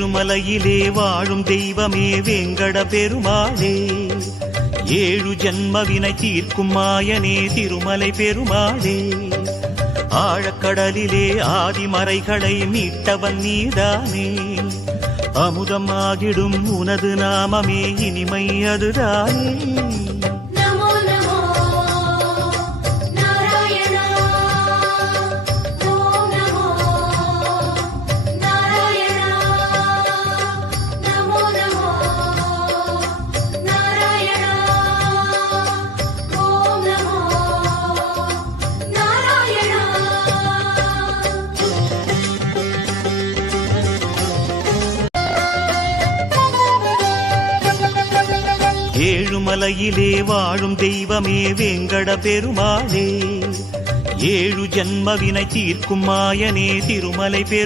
ஏழுமலையிலே வாழும் தெய்வமே வேங்கட பெருமாளே, ஏழு ஜன்மவினை தீர்க்கும் மாயனே திருமலை பெருமாளே, ஆழக்கடலிலே ஆதிமறைகளை மீட்டவன் நீதானே, அமுதமாகிடும் உனது நாமமே இனிமை அதுதானே. ஏழுமலையிலே வாழும் தெய்வமே வேங்கட பெருமாளே, ஏழு ஜன்மவினை தீர்க்கும் மாயனே திருமலை பெரு